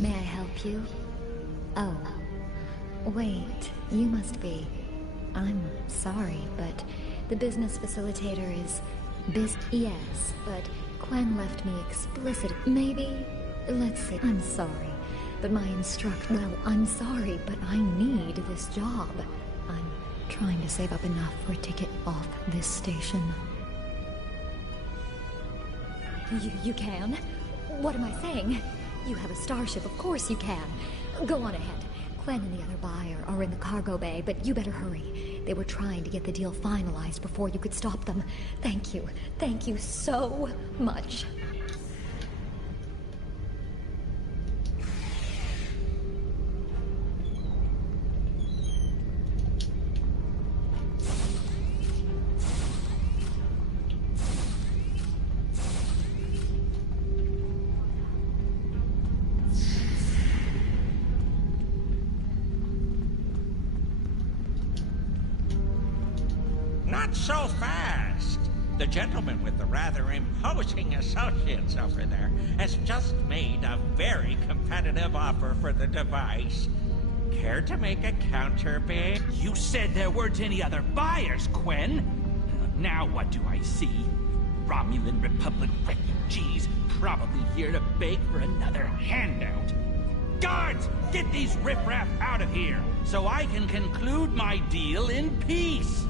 May I help you? Oh. Wait, you must be. I'm sorry, but the business facilitator is yes, but Quen left me explicit. Maybe? Let's see. I'm sorry, but my well, I'm sorry, but I need this job. I'm trying to save up enough for a ticket off this station. You can? What am I saying? You have a starship, of course you can. Go on ahead. Quen and the other buyer are in the cargo bay, but you better hurry. They were trying to get the deal finalized before you could stop them. Thank you. Thank you so much. Not so fast. The gentleman with the rather imposing associates over there has just made a very competitive offer for the device. Care to make a counterbid? You said there weren't any other buyers, Quen. Now what do I see? Romulan Republic refugees probably here to beg for another handout. Guards, get these riffraff out of here so I can conclude my deal in peace.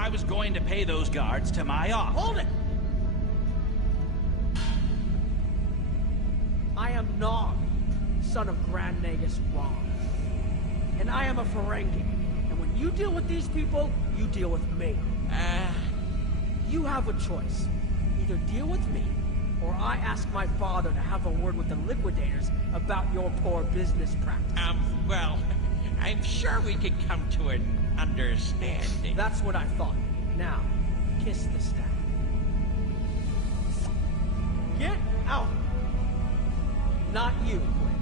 I was going to pay those guards to my office. Hold it! I am Nog, son of Grand Nagus Ron. And I am a Ferengi. And when you deal with these people, you deal with me. You have a choice. Either deal with me, or I ask my father to have a word with the liquidators about your poor business practice. Well, I'm sure we could come to an understanding. That's what I thought. Now, kiss the staff. Get out! Not you, Quinn.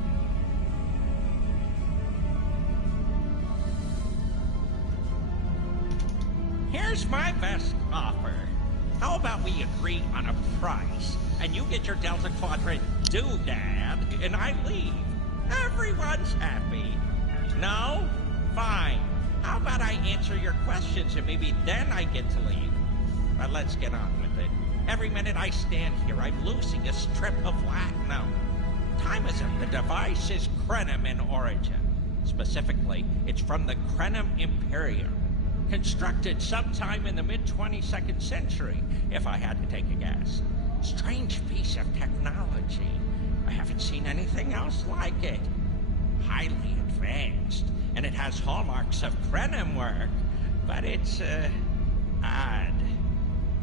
Here's my best offer. How about we agree on a price, and you get your Delta Quadrant doodad, and I leave. Everyone's happy. No? Fine. How about I answer your questions and maybe then I get to leave? But let's get on with it. Every minute I stand here, I'm losing a strip of latinum. Time is up. The device is Krenim in origin. Specifically, it's from the Krenim Imperium. Constructed sometime in the mid-22nd century, if I had to take a guess. Strange piece of technology. I haven't seen anything else like it. Highly advanced, and it has hallmarks of Krenim work, but it's, odd.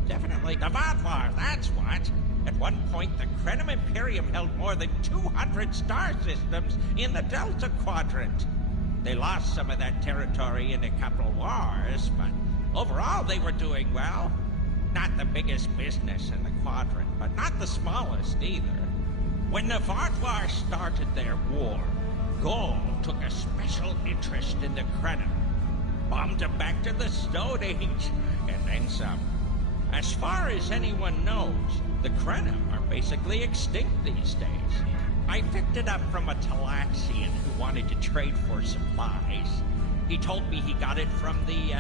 Definitely the Vatlar, that's what. At one point, the Krenim Imperium held more than 200 star systems in the Delta Quadrant. They lost some of that territory in the Capital Wars, but overall they were doing well. Not the biggest business in the Quadrant, but not the smallest either. When the Vatlar started their war, Gaul took a special interest in the Krenim. Bombed them back to the Stone Age, and then some. As far as anyone knows, the Krenim are basically extinct these days. I picked it up from a Talaxian who wanted to trade for supplies. He told me he got it from the,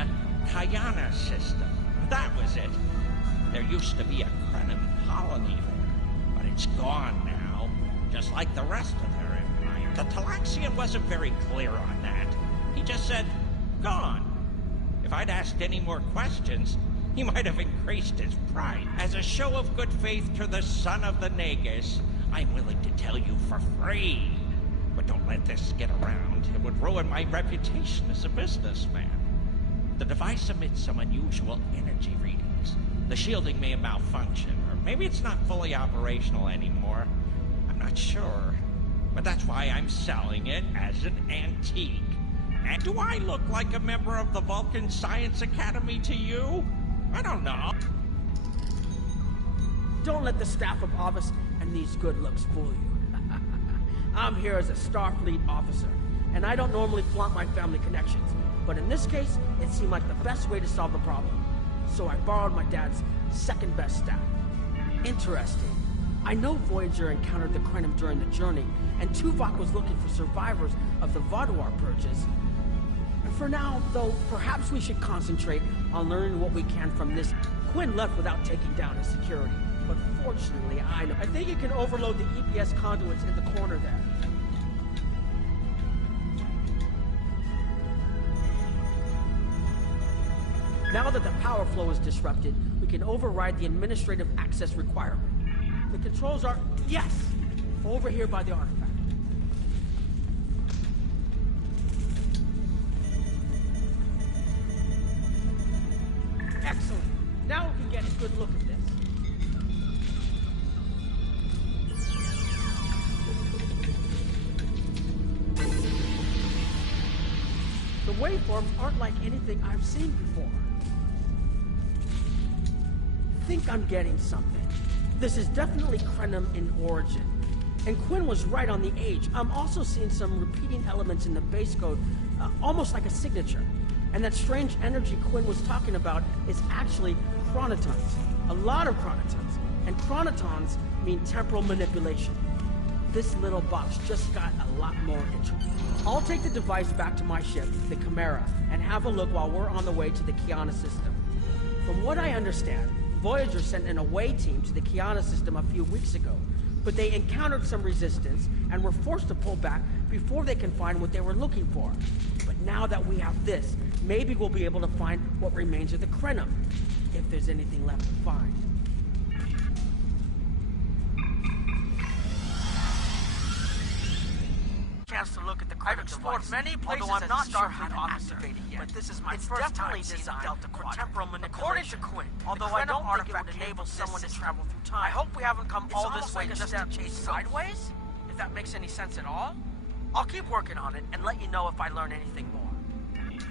Kayana system. That was it. There used to be a Krenim colony there, but it's gone now, just like the rest of their empire. The Talaxian wasn't very clear on that. He just said, gone. If I'd asked any more questions, He might have increased his price. As a show of good faith to the son of the Nagus, I'm willing to tell you for free. But don't let this get around. It would ruin my reputation as a businessman. The device emits some unusual energy readings. The shielding may have malfunctioned, or maybe it's not fully operational anymore. I'm not sure. But that's why I'm selling it as an antique. And do I look like a member of the Vulcan Science Academy to you? I don't know. Don't let the staff of Avis and these good looks fool you. I'm here as a Starfleet officer, and I don't normally flaunt my family connections. But in this case, it seemed like the best way to solve the problem. So I borrowed my dad's second best staff. Interesting. I know Voyager encountered the Krenim during the journey, and Tuvok was looking for survivors of the Vaadwaur purges. And for now, though, perhaps we should concentrate on learning what we can from this. Quinn left without taking down his security, but fortunately, I think you can overload the EPS conduits in the corner there. Now that the power flow is disrupted, we can override the administrative access requirement. The controls are, yes, over here by the artifact. Excellent. Now we can get a good look at this. The waveforms aren't like anything I've seen before. I think I'm getting something. This is definitely Krenim in origin. And Quinn was right on the age. I'm also seeing some repeating elements in the base code, almost like a signature. And that strange energy Quinn was talking about is actually chronotons. A lot of chronotons. And chronotons mean temporal manipulation. This little box just got a lot more interesting. I'll take the device back to my ship, the Chimera, and have a look while we're on the way to the Kiana system. From what I understand, Voyager sent an away team to the Kiana system a few weeks ago, but they encountered some resistance and were forced to pull back before they can find what they were looking for. But now that we have this, maybe we'll be able to find what remains of the Krenim, if there's anything left to find. Chance to look at the I've explored many places although I'm not sure how to activate it yet. But this is my first time seeing Delta temporal manipulation. According to Quinn, although I don't think it would enable someone to travel through time. I hope we haven't come all this way just to chase sideways, if that makes any sense at all. I'll keep working on it and let you know if I learn anything more.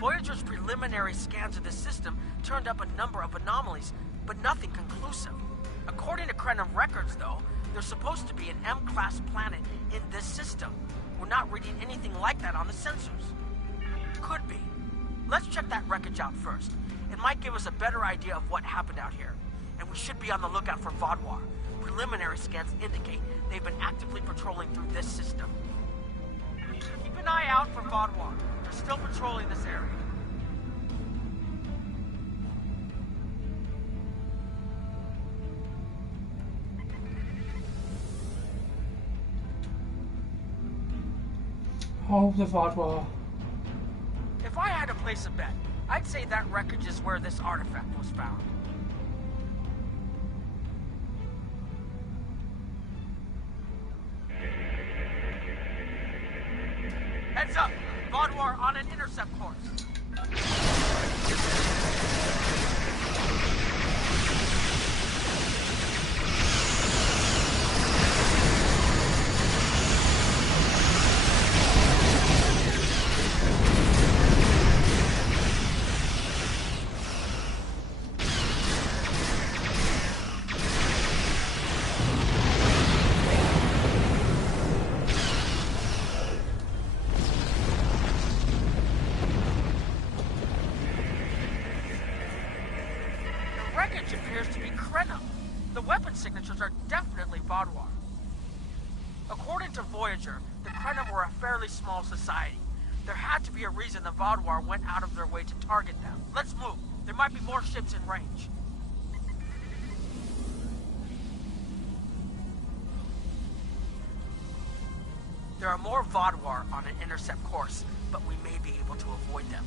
Voyager's preliminary scans of the system turned up a number of anomalies, but nothing conclusive. According to Krenim records, though, there's supposed to be an M-class planet in this system. We're not reading anything like that on the sensors. Could be. Let's check that wreckage out first. It might give us a better idea of what happened out here. And we should be on the lookout for Vaadwaur. Preliminary scans indicate they've been actively patrolling through this system. Keep an eye out for Vaadwaur. They're still patrolling this area. Oh, the Vaadwaur. If I had to place a bet, I'd say that wreckage is where this artifact was found. Heads up! Vaadwaur on an intercept course. Appears to be Krenim. The weapon signatures are definitely Vaadwaur. According to Voyager, the Krenim were a fairly small society. There had to be a reason the Vaadwaur went out of their way to target them. Let's move. There might be more ships in range. There are more Vaadwaur on an intercept course, but we may be able to avoid them.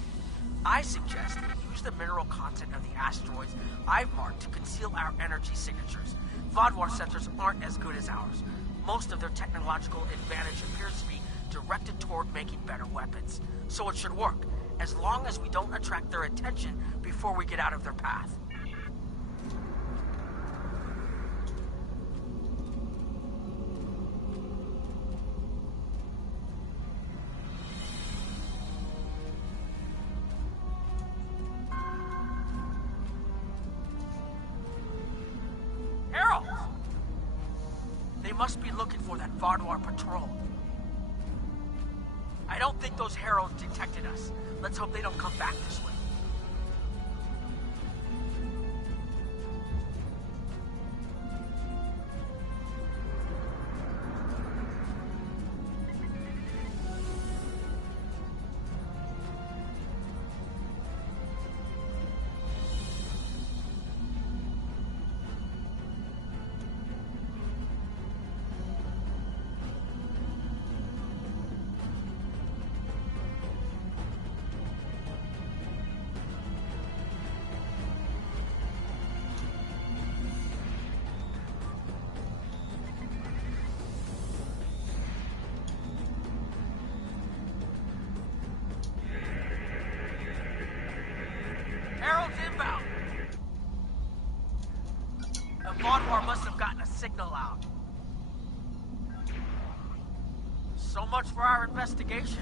I suggest we use the mineral content of the asteroids I've marked to conceal our energy signatures. Vodwar sensors aren't as good as ours. Most of their technological advantage appears to be directed toward making better weapons. So it should work, as long as we don't attract their attention before we get out of their path. Harold! They must be looking for that Vodwar patrol. I don't think those heralds detected us. Let's hope they don't come back this way. Herald's inbound! The Vodwar must have gotten a signal out. So much for our investigation.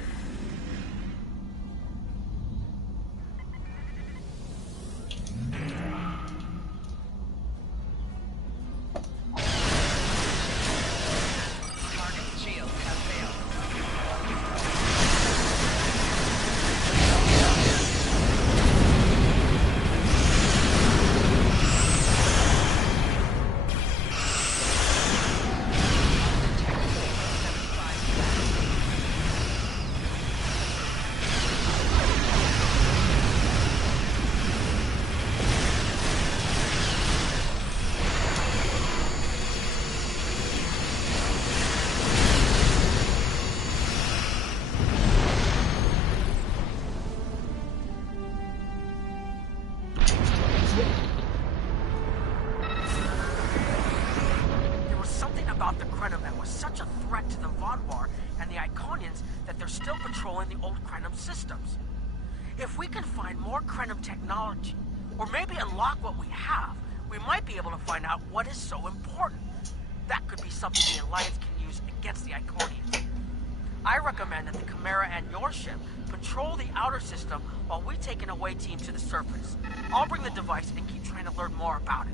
There was something about the Krenim that was such a threat to the Vodwar and the Iconians that they're still patrolling the old Krenim systems. If we can find more Krenim technology, or maybe unlock what we have, we might be able to find out what is so important. That could be something the Alliance can use against the Iconians. I recommend that the Chimera and your ship patrol the outer system while we take an away team to the surface. I'll bring the device and keep trying to learn more about it.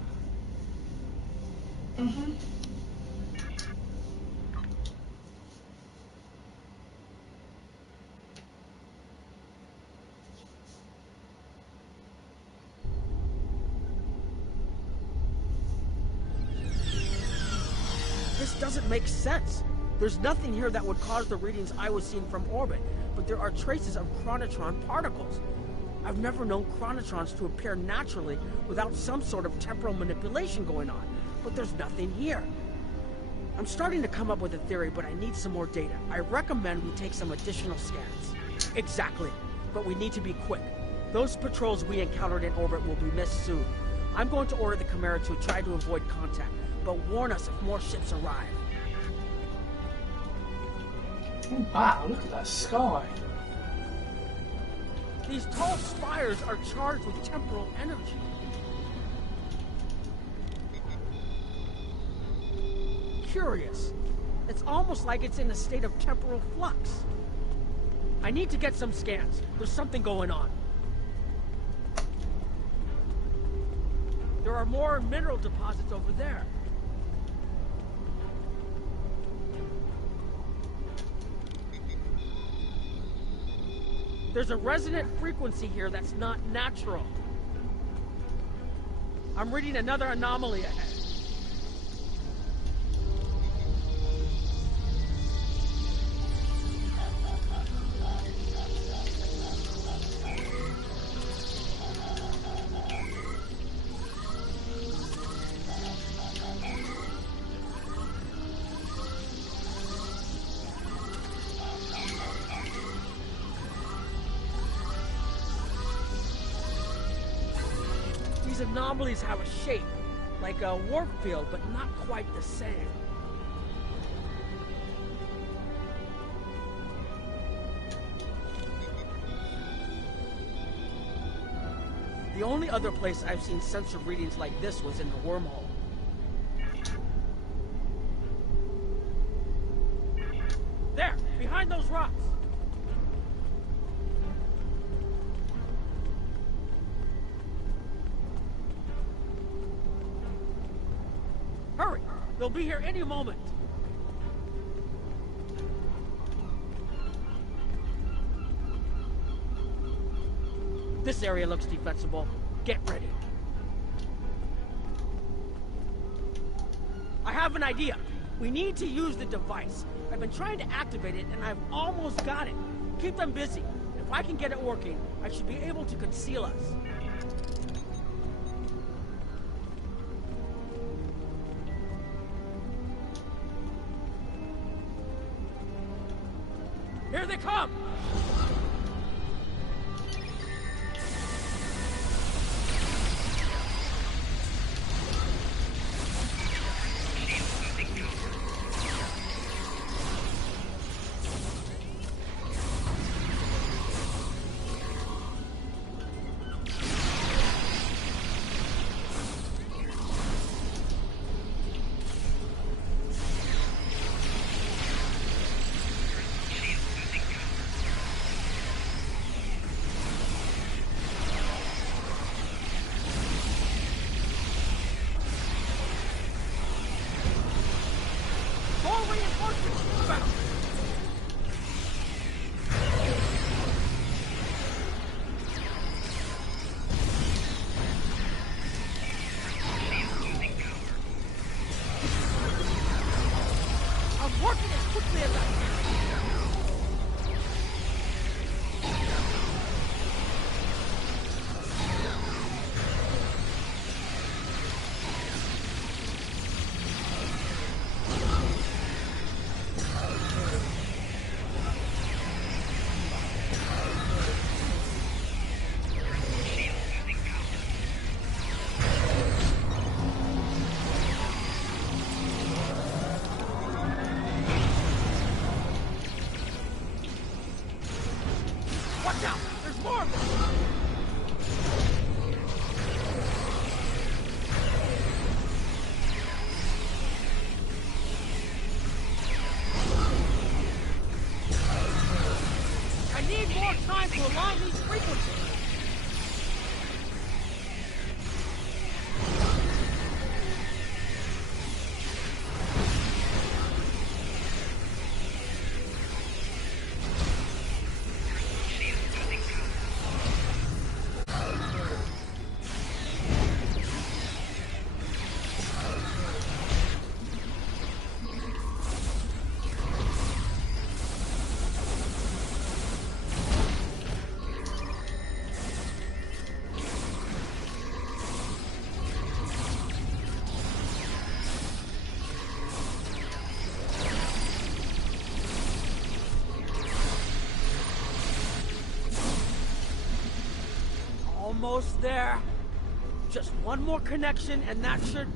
This doesn't make sense. There's nothing here that would cause the readings I was seeing from orbit, but there are traces of chronotron particles. I've never known chronotrons to appear naturally without some sort of temporal manipulation going on, but there's nothing here. I'm starting to come up with a theory, but I need some more data. I recommend we take some additional scans. Exactly, but we need to be quick. Those patrols we encountered in orbit will be missed soon. I'm going to order the Chimera to try to avoid contact, but warn us if more ships arrive. Oh, wow, look at that sky. These tall spires are charged with temporal energy. Curious. It's almost like it's in a state of temporal flux. I need to get some scans. There's something going on. There are more mineral deposits over there. There's a resonant frequency here that's not natural. I'm reading another anomaly ahead. anomalies have a shape, like a warp field, but not quite the same. The only other place I've seen sensor readings like this was in the wormhole. There, behind those rocks. Hurry, they'll be here any moment. This area looks defensible. Get ready. I have an idea. We need to use the device. I've been trying to activate it, and I've almost got it. Keep them busy. If I can get it working, I should be able to conceal us. Here they come! Almost there. Just one more connection and that should...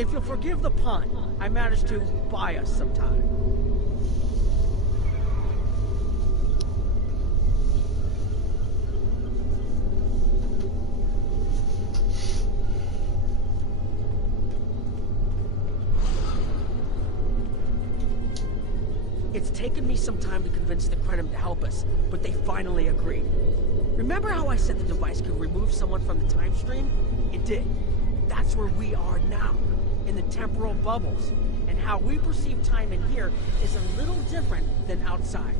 If you'll forgive the pun, I managed to buy us some time. It's taken me some time to convince the Krenim to help us, but they finally agreed. Remember how I said the device could remove someone from the time stream? It did. That's where we are now, in the temporal bubbles. And how we perceive time in here is a little different than outside.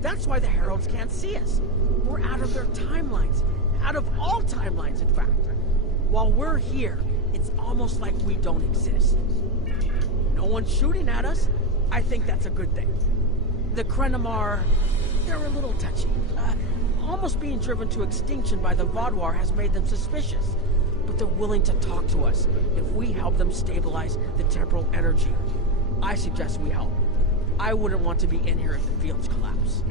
That's why the Heralds can't see us. We're out of their timelines. Out of all timelines, in fact. While we're here, it's almost like we don't exist. No one's shooting at us. I think that's a good thing. The Krenim are... they're a little touchy. Almost being driven to extinction by the Vaadwaur has made them suspicious. But they're willing to talk to us if we help them stabilize the temporal energy. I suggest we help. I wouldn't want to be in here if the fields collapse.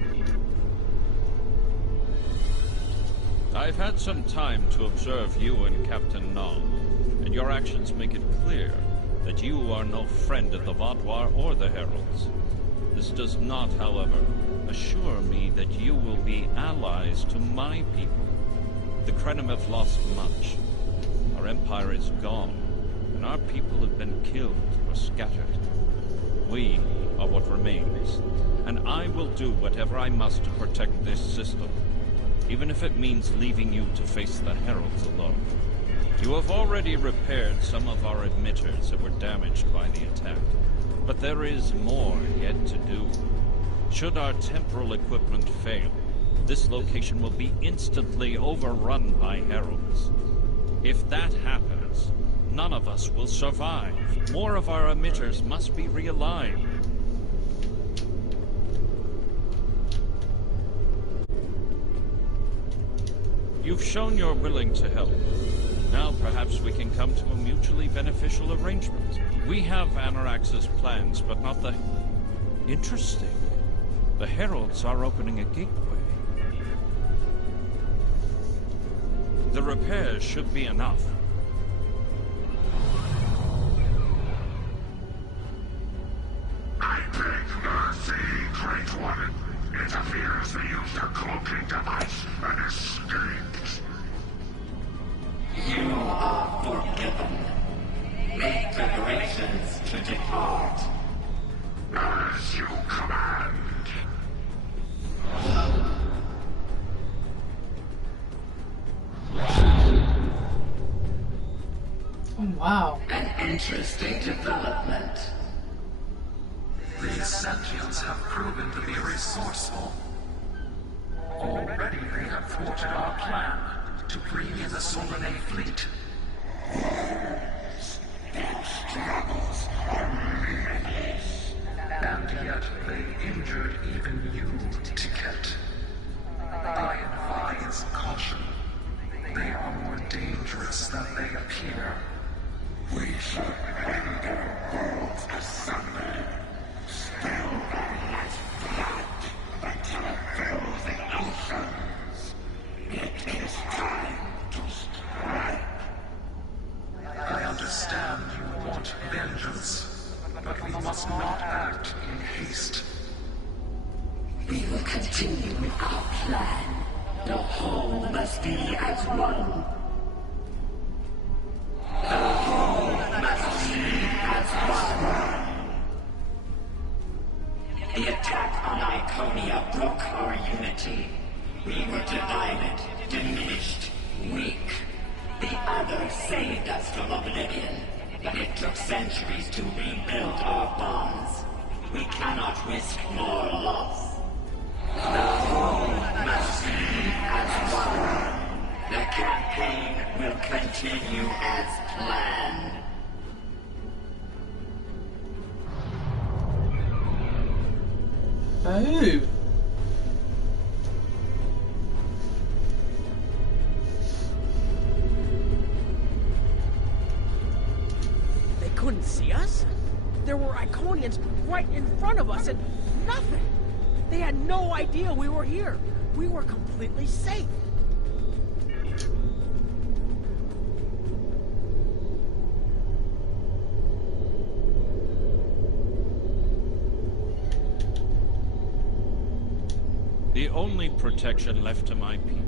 I've had some time to observe you and Captain Nog, and your actions make it clear that you are no friend of the Vaadwaur or the Heralds. This does not, however, assure me that you will be allies to my people. The Krenim have lost much. Our empire is gone, and our people have been killed or scattered. We are what remains, and I will do whatever I must to protect this system, even if it means leaving you to face the Heralds alone. You have already repaired some of our emitters that were damaged by the attack, but there is more yet to do. Should our temporal equipment fail, this location will be instantly overrun by Heralds. If that happens, none of us will survive. More of our emitters must be realigned. You've shown you're willing to help. Now perhaps we can come to a mutually beneficial arrangement. We have Anorax's plans, but not the... Interesting. The Heralds are opening a gateway. The repairs should be enough. I beg mercy, Great One. It appears they used a cloaking device and escaped. You are forgiven. Make preparations to depart. As you command. Oh, wow. An interesting development. These sentients have proven to be resourceful. Already they have thwarted our plan to bring in the Solanae fleet. Their struggles are meaningless. And yet they injured even you, Ticket. I advise caution. They are more dangerous than they appear. We shall rend their worlds asunder. Spill them as blood until it fills the oceans. It is time to strike. I understand you want vengeance, but we must not act in haste. We will continue with our plan. The whole must be as one. The whole must be as one. The attack on Iconia broke our unity. We were divided, diminished, weak. The others saved us from oblivion, but it took centuries to rebuild our bonds. We cannot risk more loss. The whole must be as one. The campaign will continue as planned. Oh. They couldn't see us? There were Iconians right in front of us and nothing. They had no idea we were here. We were completely safe. only protection left to my people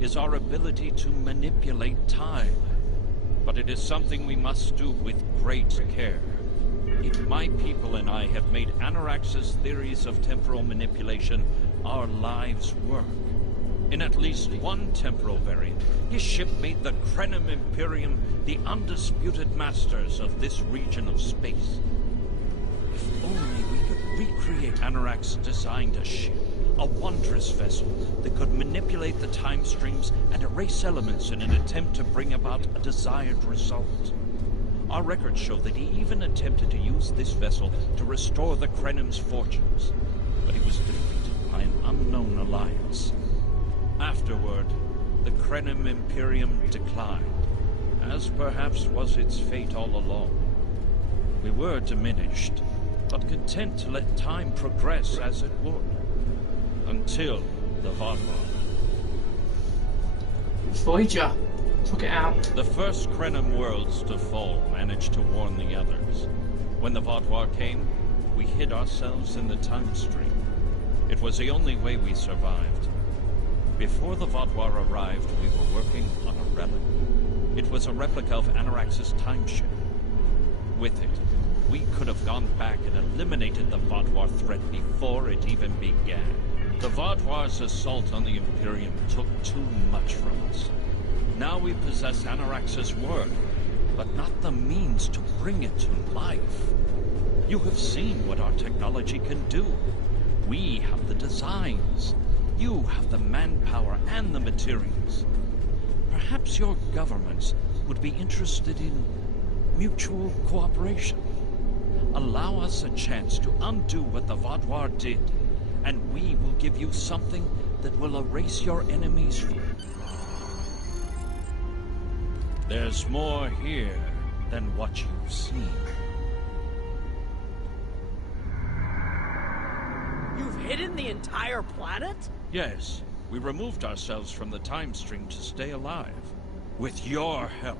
is our ability to manipulate time. But it is something we must do with great care. If my people and I have made Anarax's theories of temporal manipulation our lives' work. In at least one temporal variant, his ship made the Krenim Imperium the undisputed masters of this region of space. If only we could recreate Anarax designed a ship, a wondrous vessel that could manipulate the time streams and erase elements in an attempt to bring about a desired result. Our records show that he even attempted to use this vessel to restore the Krenim's fortunes, but he was defeated by an unknown alliance. Afterward, the Krenim Imperium declined, as perhaps was its fate all along. We were diminished, but content to let time progress as it would. Until the Vatvar. Voyager took it out. The first Krenim worlds to fall managed to warn the others. When the Vatvar came, we hid ourselves in the time stream. It was the only way we survived. Before the Vatvar arrived, we were working on a relic. It was a replica of Anarax's time ship. With it, we could have gone back and eliminated the Vatvar threat before it even began. The Vatvar's assault on the Imperium took too much from us. Now we possess Anarax's word, but not the means to bring it to life. You have seen what our technology can do. We have the designs. You have the manpower and the materials. Perhaps your governments would be interested in mutual cooperation. Allow us a chance to undo what the Vatvar did, and we will give you something that will erase your enemies from... There's more here than what you've seen. You've hidden the entire planet? Yes, we removed ourselves from the time stream to stay alive. With your help,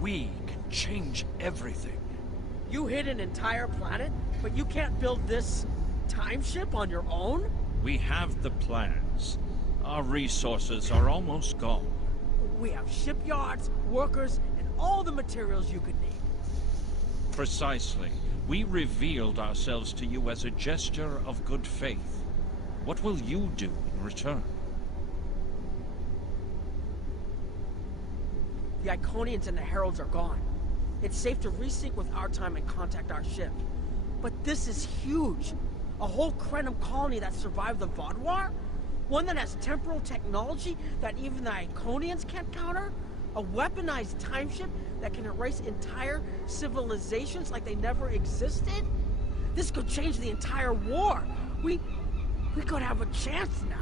we can change everything. You hid an entire planet, but you can't build this time ship on your own? We have the plans. Our resources are almost gone. We have shipyards, workers, and all the materials you could need. Precisely. We revealed ourselves to you as a gesture of good faith. What will you do in return? The Iconians and the Heralds are gone. It's safe to resync with our time and contact our ship. But this is huge. A whole Krenim colony that survived the Vatvar? One that has temporal technology that even the Iconians can't counter? A weaponized time ship that can erase entire civilizations like they never existed? This could change the entire war. We could have a chance now.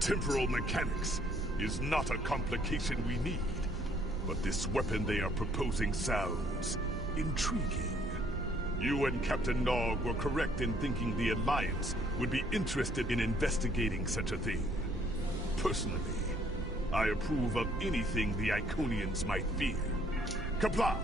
Temporal mechanics is not a complication we need, but this weapon they are proposing sounds intriguing. You and Captain Nog were correct in thinking the Alliance would be interested in investigating such a thing. Personally, I approve of anything the Iconians might fear. Comply!